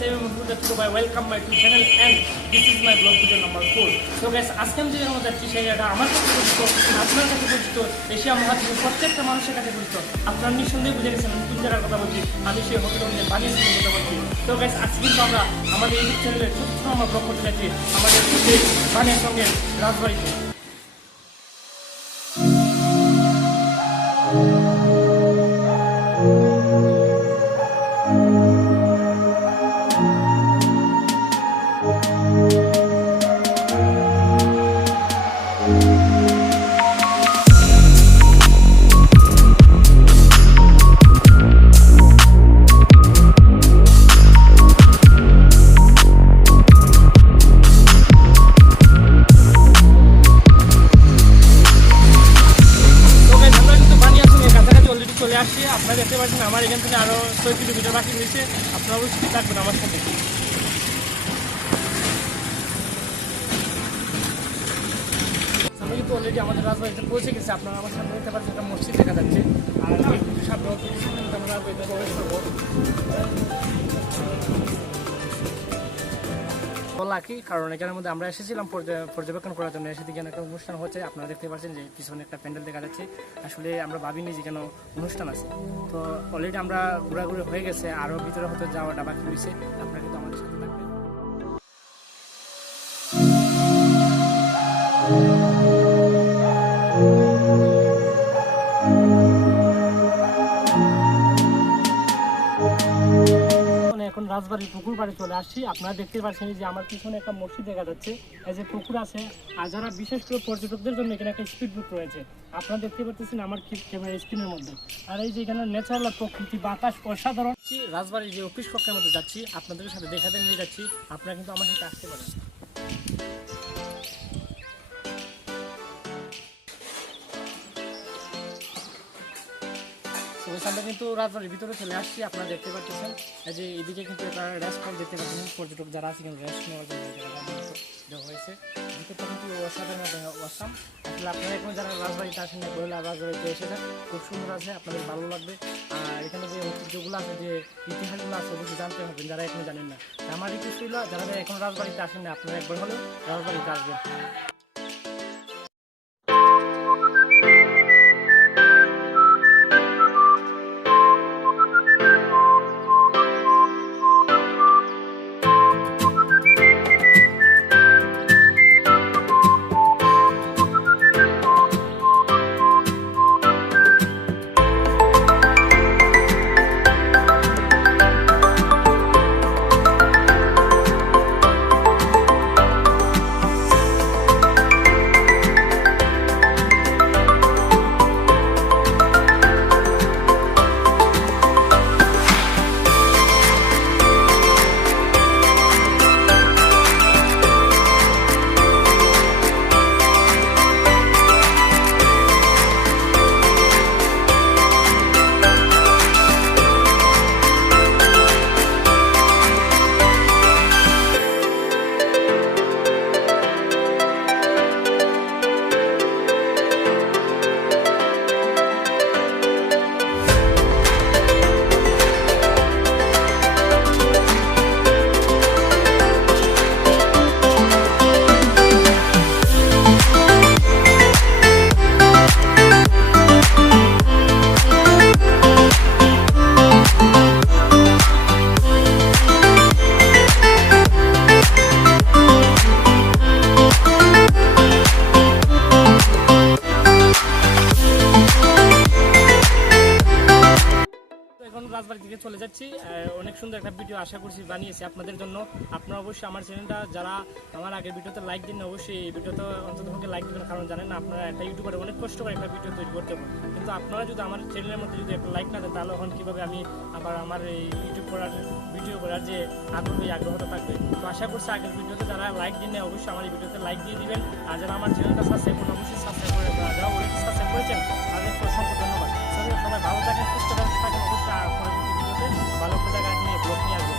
Welcome my to channel and this is my blog video number 4। So guys আজকে আমি যে জায়গায় যাচ্ছি সেই জায়গাটা আমার কাছে পরিচিত, আপনার কাছে পরিচিত, এশিয়া মহাদেশের প্রত্যেকটা মানুষের কাছে পরিচিত। আপনারা নিঃসন্দেহে বুঝে গেছেন আমি কোন জায়গার কথা বলছি, আমি সেই হোটেলের বানিয়েছিলাম কথা বলছি। তো গাইস আজকে কিন্তু আমরা আমাদের ইউটিউব চ্যানেলে ছোট ছোট আমরা ব্লগ করতে যাচ্ছি আমাদের বানিয়ার সঙ্গে রাজবাড়িতে। চলে আসছি, আপনারা দেখতে পাচ্ছেন আমার এখান থেকে আরও 6 কিলোমিটার বাকি রয়েছে। আপনারা অবশ্যই থাকবেন আমার সাথে। আমি কিন্তু অলরেডি আমাদের রাজবাড়িতে পৌঁছে গেছি। আপনারা আমার সামনে দেখতে পাচ্ছেন একটা মসজিদ দেখা যাচ্ছে, আর সামনে আমরা রাজবাড়িতে প্রবেশ করবো। লাকি কারণ এখানের মধ্যে আমরা এসেছিলাম পর্যবেক্ষণ করার জন্য, এসে দিকে একটা অনুষ্ঠান হচ্ছে। আপনারা দেখতে পাচ্ছেন যে পিছনে একটা প্যান্ডেল দেখা যাচ্ছে। আসলে আমরা ভাবিনি যে কেন অনুষ্ঠান আছে। তো অলরেডি আমরা ঘোরাঘুরি হয়ে গেছে, আরও ভিতরে হয়তো যাওয়াটা বাকি রয়েছে। আপনারা কিন্তু আমাদের সাথে থাকবেন। এখন রাজবাড়ির পুকুর পাড়ে চলে আসছি। আপনারা দেখতে পাচ্ছেন যে আমার পিছনে একটা মসজিদ দেখা যাচ্ছে, এই যে পুকুর আছে। আর যারা বিশেষ করে পর্যটকদের জন্য এখানে একটা স্পিড বোট রয়েছে, আপনারা দেখতে পাচ্ছেন আমার ক্যামেরা স্ক্রিনের মধ্যে। আর এই যে এখানে ন্যাচারাল প্রকৃতি, বাতাস অসাধারণ। রাজবাড়ির যে অফিস কক্ষের মধ্যে যাচ্ছি, আপনাদের সাথে দেখাতে নিয়ে যাচ্ছি। আপনারা কিন্তু আমার সাথে আসতে পারেন। আমরা কিন্তু রাজবাড়ির ভিতরে চলে আসছি। আপনারা দেখতে পাচ্ছেন এই যে এদিকে কিন্তু একটা রেস্টুরেন্ট দেখতে পাচ্ছেন। পর্যটক যারা আছে কিন্তু রেস্ট নেওয়ার জন্য দেওয়া হয়েছে। ভিতরটা কিন্তু অসাধারণ অসাম। আসলে আপনারা এখন যারা রাজবাড়িতে আসেন না, বইলা রাজবাড়িতে এসে যান, খুব সুন্দর আছে, আপনাদের ভালো লাগবে। আর এখানে যে ঐতিহ্যগুলো আছে, যে ইতিহাসগুলো আছে, অবশ্যই জানতে হবেন যারা এখন জানেন না। আমার রিকোয়েস্ট ছিল যারা এখন রাজবাড়িতে আসেন না, আপনারা একবার হলেও রাজবাড়িতে আসবেন। রাজবাড়ি থেকে চলে যাচ্ছি। অনেক সুন্দর একটা ভিডিও আশা করছি বানিয়েছি আপনাদের জন্য। আপনারা অবশ্যই আমার চ্যানেলটা যারা আমার আগের ভিডিওতে লাইক দিন, অবশ্যই এই ভিডিওতে অন্তত লাইক দেবেন। কারণ জানেন না, আপনারা একটা ইউটিউবারে অনেক কষ্ট করে একটা ভিডিও তৈরি করতে হবে, কিন্তু আপনারা যদি আমার চ্যানেলের মধ্যে যদি একটা লাইক না দেন, তাহলে এখন কীভাবে আমি আবার আমার এই ইউটিউব করার ভিডিও করার যে আগ্রহটা থাকবে। তো আশা করছি আগের ভিডিওতে যারা লাইক দিন অবশ্যই আমার এই ভিডিওতে লাইক দিয়ে দিবেন। আর যারা আমার চ্যানেলটা সাবস্ক্রাইব করেন অবশ্যই সাবস্ক্রাইব করে, যারা অলরেডি সাবস্ক্রাইব করেছেন তাদের অসংখ্য ধন্যবাদ। সবাই ভালো থাকেন, সুস্থ থাকেন, অবশ্যই পরবর্তী ভিডিওতে ভালো একটা জায়গা নিয়ে ব্লগ নিয়ে আসবেন।